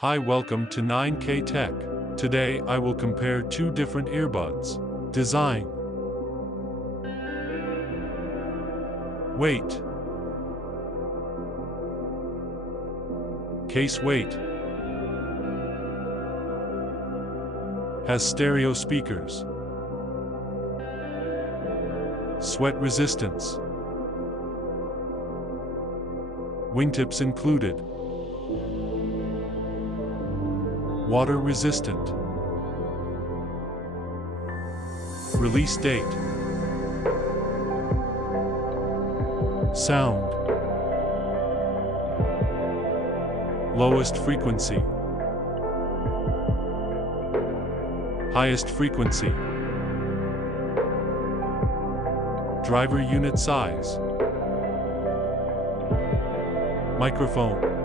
Hi, welcome to 9K Tech. Today I will compare two different earbuds. Design. Weight. Case weight. Has stereo speakers. Sweat resistance. Wingtips included. Water resistant. Release date. Sound. Lowest frequency. Highest frequency. Driver unit size. Microphone.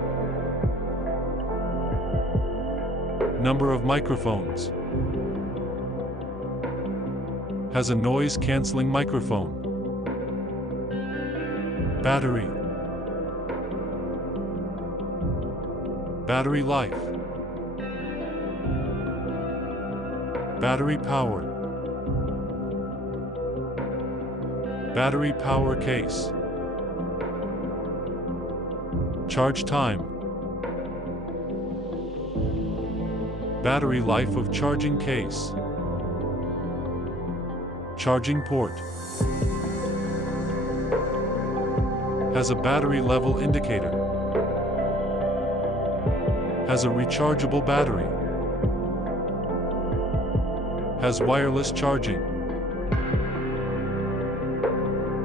Number of microphones. Has a noise-canceling microphone. Battery. Battery life. Battery power. Battery power case. Charge time. Battery life of charging case. Charging port. Has a battery level indicator. Has a rechargeable battery. Has wireless charging.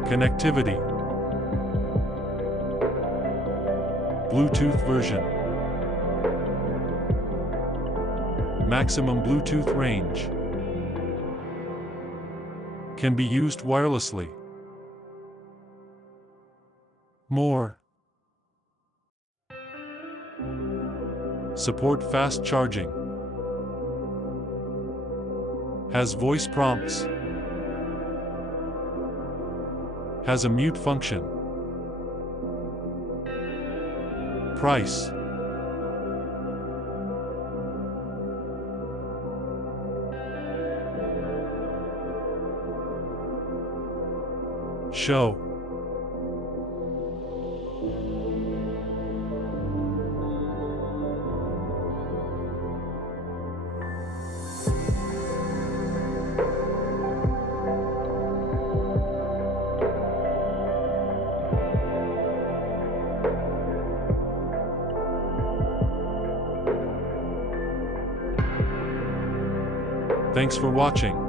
Connectivity. Bluetooth version. Maximum Bluetooth range. Can be used wirelessly. More. Support fast charging. Has voice prompts. Has a mute function. Price. Show. Thanks for watching.